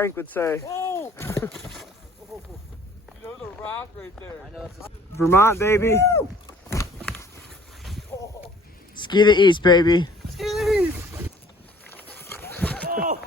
Frank would say. Oh! There's a rock right there. I know it's Vermont, baby. Ski the east, baby. Ski the east. Oh.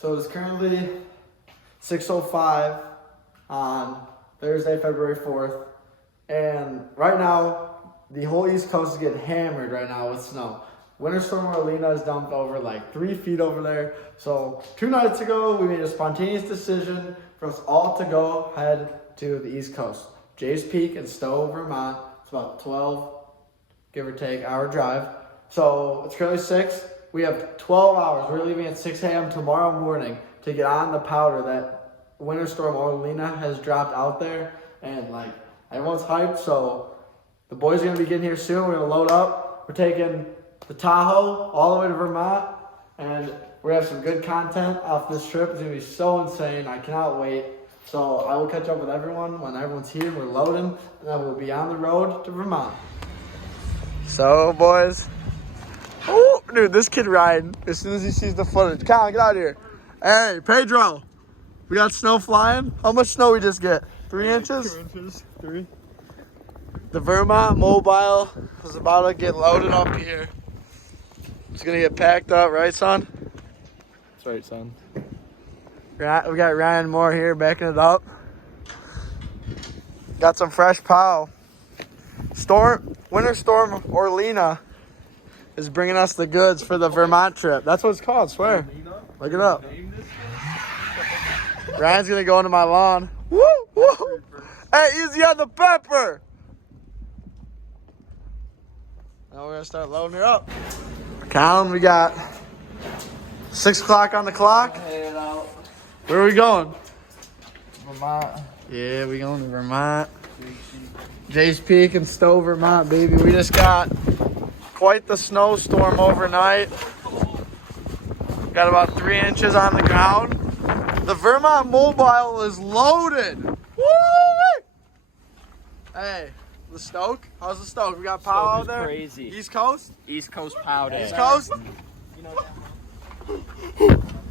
So it's currently 6:05 on Thursday, February 4th. And right now, the whole East Coast is getting hammered right now with snow. Winter Storm Orlena has dumped over like 3 feet over there. So 2 nights ago, we made a spontaneous decision for us all to go head to the East Coast. Jay's Peak in Stowe, Vermont. It's about 12, give or take, hour drive. So it's currently 6. We have 12 hours. We're leaving at 6 a.m. tomorrow morning to get on the powder that Winter Storm Orlena has dropped out there. And like, everyone's hyped, so the boys are gonna be getting here soon. We're gonna load up. We're taking the Tahoe all the way to Vermont, and we're gonna have some good content off this trip. It's gonna be so insane. I cannot wait. So I will catch up with everyone when everyone's here. We're loading, and then we'll be on the road to Vermont. So, boys. Oh, dude, this kid riding as soon as he sees the footage. Colin, get out of here. Hey, Pedro, we got snow flying. How much snow we just get? 3 inches? 2 inches. 3. The Vermont Mobile is about to get loaded up here. It's gonna get packed up, right, son? That's right, son. We got Ryan Moore here backing it up. Got some fresh pow. Winter Storm Orlena is bringing us the goods for the Vermont trip. That's what it's called, swear. Look it up. Ryan's gonna go into my lawn. Woo, woo. Hey, easy on the pepper. Now we're gonna start loading her up. Colin, we got 6 o'clock on the clock. Where are we going? Vermont. Yeah, we going to Vermont. Jay's Peak in Stowe, Vermont, baby. We just got quite the snowstorm overnight. Got about 3 inches on the ground. The Vermont Mobile is loaded. Woo! Hey, the Stoke? How's the Stoke? We got power out there? Crazy. East Coast? East Coast powder. East Coast?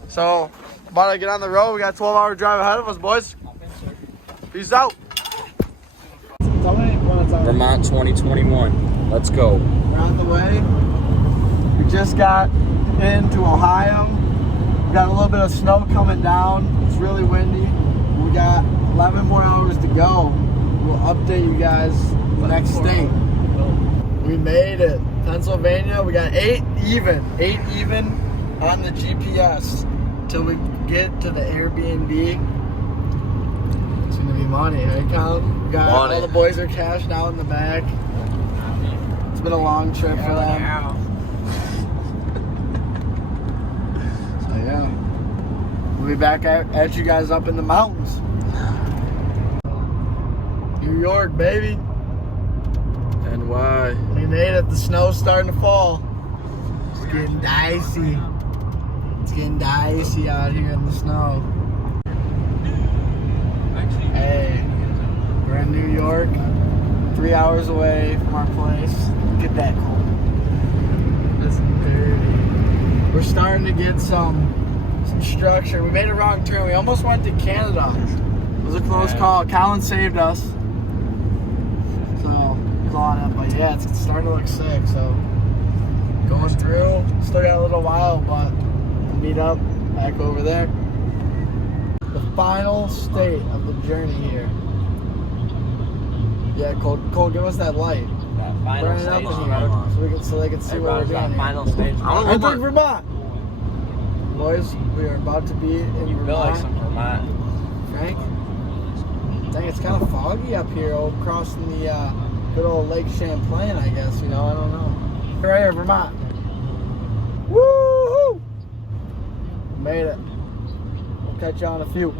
So, about to get on the road. We got a 12-hour drive ahead of us, boys. Peace out. Vermont 2021. Let's go. We're on the way. We just got into Ohio. We got a little bit of snow coming down. It's really windy. We got 11 more hours to go. We'll update you guys the next state. We made it. Pennsylvania. We got 8 even on the GPS till we get to the Airbnb. It's gonna be money, right, Colin? We got money. All the boys are cashed out in the back. It's been a long trip for them. So yeah, we'll be back at you guys up in the mountains. New York, baby. And why? We made it. The snow's starting to fall. It's getting dicey. It's getting dicey out here in the snow. Hey, we're in New York, 3 hours away from our place. Look at that cold. That's dirty. We're starting to get some some structure. We made a wrong turn. We almost went to Canada. It was a close call. Colin saved us. So, he's on it. But yeah, it's starting to look sick. So, going through. Still got a little while, but we'll meet up back over there. The final state of the journey here. Yeah, Cole, give us that light. That final Burn it up stage. in here so they can see what we're doing. That here. final stage. Entering Vermont. Boys, we are about to be in You feel like some Vermont. Vermont. Frank? Dang, it's kind of foggy up here, crossing the good old Lake Champlain, I guess. You know, I don't know. Right here, Vermont. Woo-hoo! Made it. We'll catch you on a few.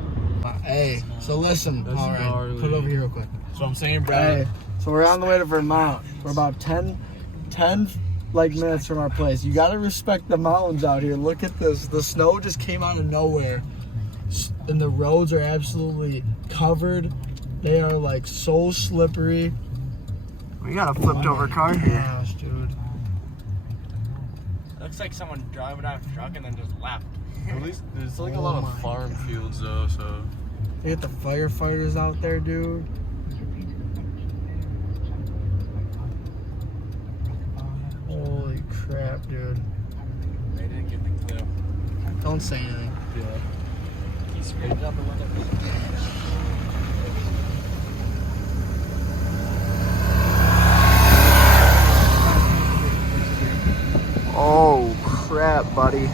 Hey, so listen. That's All right, gnarly. put it over here real quick. That's what I'm saying, bro. Hey, so we're on the way to Vermont. We're about 10 minutes from our place. You gotta respect the mountains out here. Look at this. The snow just came out of nowhere. And the roads are absolutely covered. They are like so slippery. We got a flipped over car here. Gosh, dude. Looks like someone driving out a truck and then just left. At least there's like a Oh lot my of farm fields though, so. They got the firefighters out there, dude. Holy crap, dude. They didn't get the clip. Don't say anything. Yeah. He scraped up and went up. Oh crap, buddy.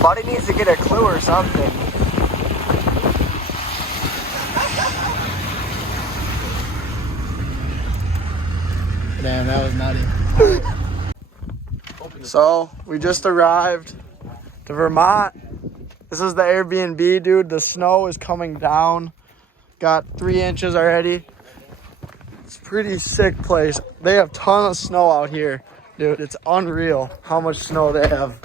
Buddy needs to get a clue or something. Damn, that was nutty. So, we just arrived to Vermont. This is the Airbnb, dude. The snow is coming down. Got 3 inches already. It's a pretty sick place. They have a ton of snow out here. Dude, it's unreal how much snow they have.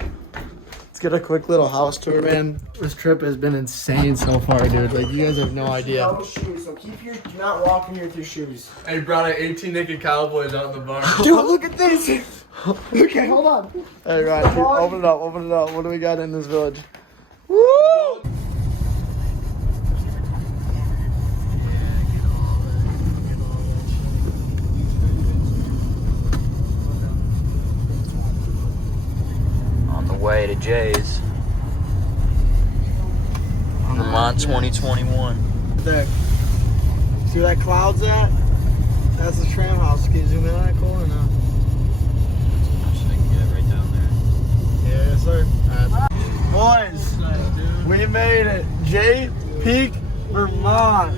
Let's get a quick little house tour, man. This trip has been insane so far, dude. Like, you guys have no idea. No shoes, so keep your, do not walk in here with your shoes. Hey, brought 18 naked cowboys out in the barn. Dude, look at this. Okay, hold on. Hey, Ryan, dude, open it up, open it up. What do we got in this village? Woo! On the way to Jay's. Vermont 2021. There. See where that cloud's at? That's the tram house. Can you zoom in on it, Cole, or no? Right down there. Yeah, yes, sir. Boys, we made it. Jay Peak, Vermont.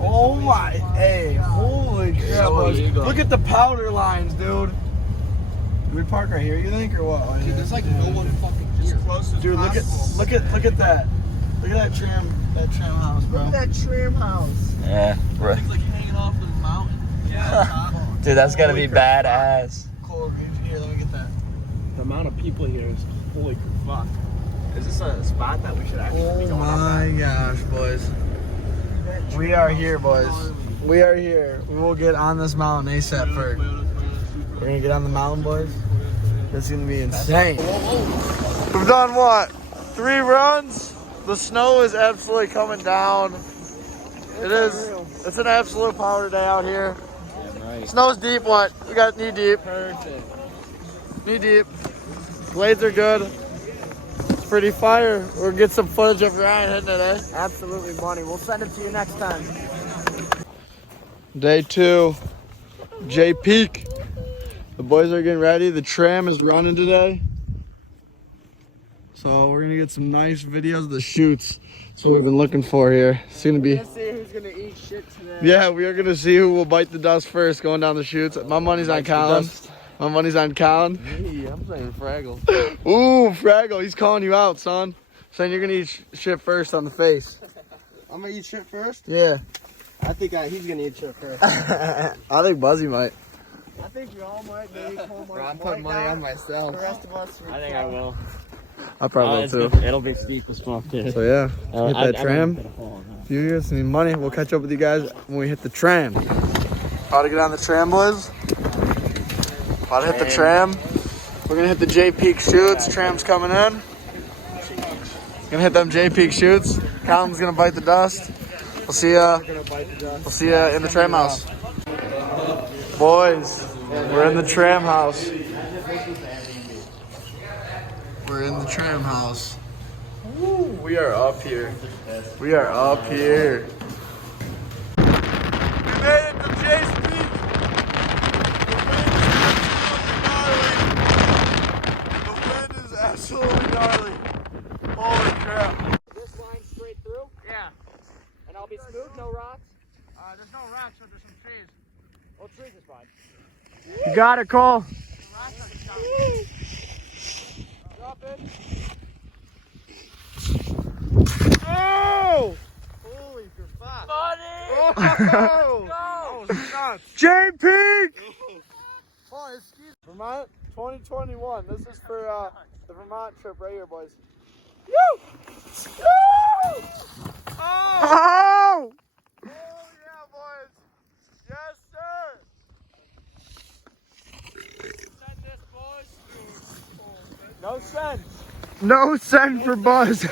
Oh my, hey, holy crap, boys. Look at the powder lines, dude. Do we park right here, you think, or what? Dude, there's like no one fucking here. Dude, look at that. Look at that tram house, bro. Look at that tram house. Yeah, right. It's like hanging off the mountain. Yeah. Dude, that's gotta be badass. Cole, here, let me get that. The amount of people here is holy fuck. Is this a spot that we should actually be Oh going my gosh, boys. We are here, boys. We are here. We will get on this mountain ASAP first. We're gonna get on the mountain, boys. This is gonna be insane. We've done what? 3 runs? The snow is absolutely coming down. It's an absolute powder day out here. Snow's deep, what? We got knee deep. Perfect. Knee deep. Blades are good. It's pretty fire. We'll get some footage of Ryan hitting it, eh? Absolutely, Bonnie. We'll send it to you next time. Day 2, J Peak. The boys are getting ready. The tram is running today. So we're gonna get some nice videos of the shoots. That's what we've been looking for here. It's gonna be. Let's see who's gonna eat shit today. Yeah, we are gonna see who will bite the dust first going down the chutes. My money's on Colin. My money's on Colin. Hey, I'm saying Fraggle. Ooh, Fraggle, he's calling you out, son. Saying you're gonna eat shit first on the face. I'm gonna eat shit first? Yeah. I think he's gonna eat shit first. I think Buzzy might. I think we all might. Maybe Cole might. I'm putting money on myself. The rest of us. I think I will. I probably will too. It'll be steep as fuck, dude. So yeah, hit that tram. If you guys need money, we'll catch up with you guys when we hit the tram. About to get on the tram, boys. About to hit the tram. We're gonna hit the J Peak chutes. Tram's coming in. Gonna hit them J Peak chutes. Colin's gonna bite the dust. We'll see ya. We'll see ya in the tram house. Boys, we're in the tram house. We're in the tram house. Woo, we are up here. We are up here. We made it to Jay's Peak. The wind is absolutely gnarly. Holy crap. This line straight through? Yeah. And I'll be smooth, no rocks? There's no rocks, but there's some trees. Oh, trees is fine. You got it, Cole. Drop in. Oh! Holy crap. Oh! That was nuts. J Peak! Oh, excuse me. Vermont 2021. This is for the Vermont trip right here, boys. Woo! Woo! Oh! Oh yeah, boys. Yes, sir. Send this, boys. No sense. No send for Buzz.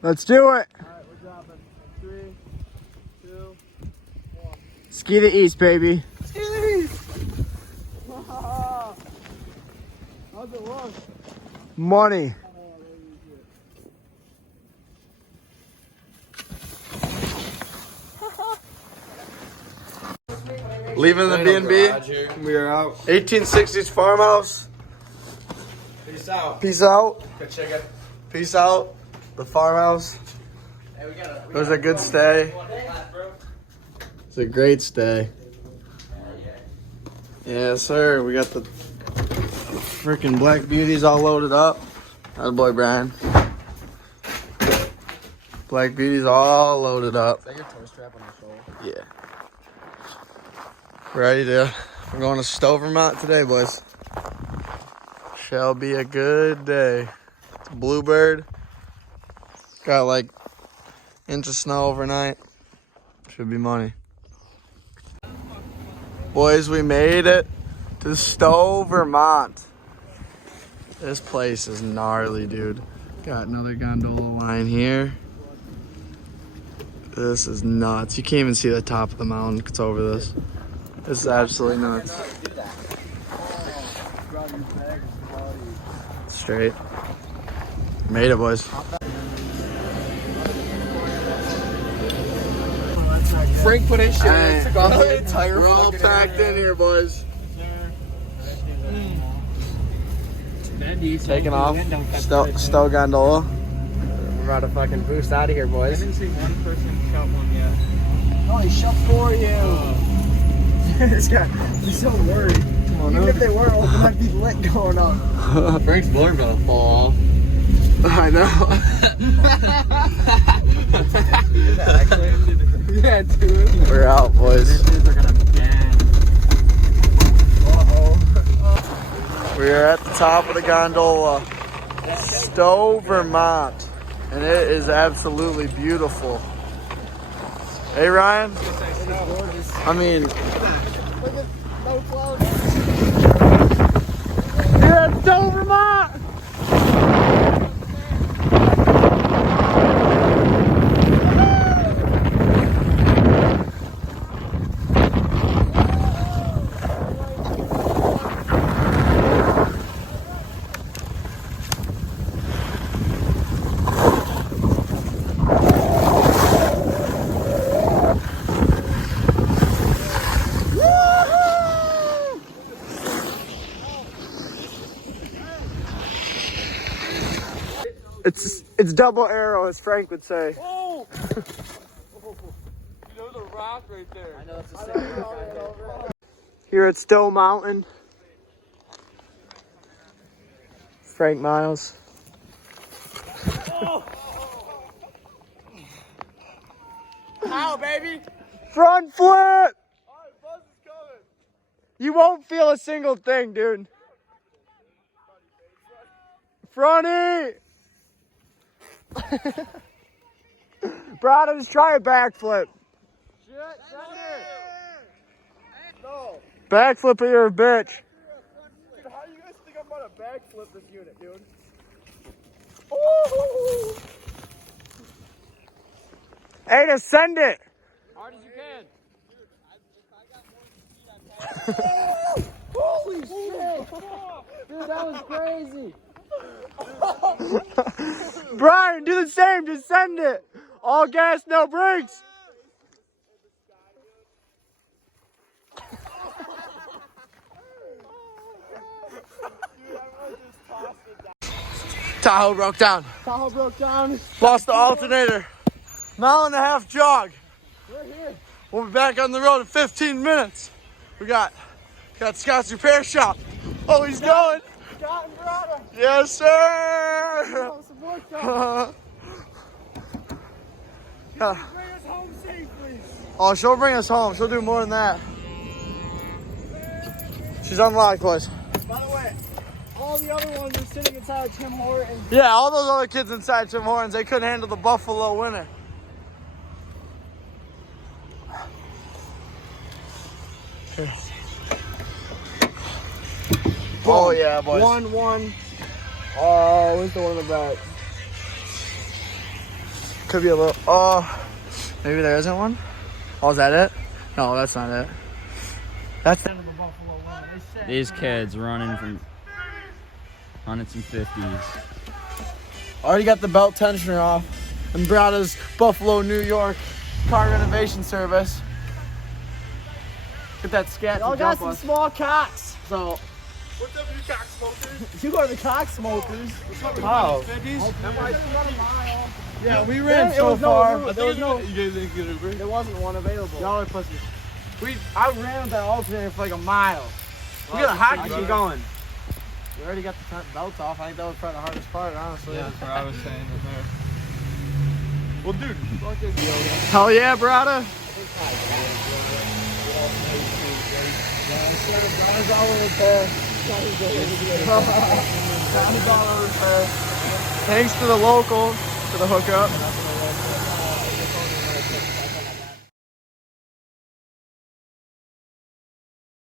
Let's do it. Alright, we're dropping. 3, 2, 1. Ski the east, baby. How's it look? Money. Leaving the B&B. We are out. 1860s farmhouse. Peace out. Peace out. Good chicken. Peace out. The farmhouse. It was a good stay. It's a great stay. Yes, sir. We got the freaking Black Beauties all loaded up. Atta boy, Brian. Black Beauties all loaded up. Is that your toe strap on your shoulder? Yeah. Ready to. We're going to Stowe, Vermont today, boys. Shall be a good day. It's a Bluebird. Got like inch of snow overnight. Should be money. Boys, we made it to Stowe, Vermont. This place is gnarly, dude. Got another gondola line here. This is nuts. You can't even see the top of the mountain. It's over this. This is absolutely nuts. Straight. Made it, boys. Frank put his shit in. Took off the Hey, entire we're all fucking packed in here, boys. Taking off. Stowe gondola. We're about to fucking boost out of here, boys. I didn't see one person shot one yet. Oh, he shot for you. This guy, he's so worried. Even if they were open, that'd be lit going on. Frank's blower gonna fall off. I know. Is that actually? Yeah, dude. We're out, boys. These are gonna ban. We are at the top of the gondola. Stowe, Vermont. And it is absolutely beautiful. Hey, Ryan? I mean... No clouds. You're at Stowe, Vermont! It's double arrow, as Frank would say. Oh! You know the rock right there. I know that's a sick. Here at Stowe Mountain. Frank Miles. How, baby? Front flip! You won't feel a single thing, dude. Fronty! Brad, just try a backflip. Backflip or you're a bitch. Dude, how are you flip this unit, dude. Hey, just send it. Hard as you can. Holy shit! Dude, that was crazy. Brian, do the same. Just send it. All gas, no brakes. Tahoe broke down. Tahoe broke down. Lost the alternator. Mile-and-a-half jog. We're here. We'll be back on the road in 15 minutes. We got Scott's repair shop. Oh, he's going. Scott and Brother. Yes, sir. Oh, some more stuff. Uh, Bring us home safely. oh, she'll bring us home. She'll do more than that. She's unlocked, boys. By the way, all the other ones are sitting inside Tim Hortons. Yeah, all those other kids inside Tim Hortons, they couldn't handle the Buffalo winter. Here. Oh, yeah, boys. 1-1. Oh, where's the one in the back? Could be a little. Oh, maybe there isn't one. Oh, is that it? No, that's not it. That's the end of the Buffalo winter. These kids running from hundreds and 50s. Already got the belt tensioner off and Brada's Buffalo, New York car renovation service. Get that scat Y'all to got jump some us. small cocks. So, What's up, you cock smokers? You are the cock smokers. oh. Yeah, we ran It so was no far. room. There was no. You guys didn't get Uber? There wasn't one available. Y'all are pussies. I ran with that alternator for like a mile. We got a hockey keep going. We already got the belts off. I think that was probably the hardest part, honestly. Yeah, that's what I was saying in there. Well, dude, fucking Hell yeah, Brada. Thanks to the local for the hookup.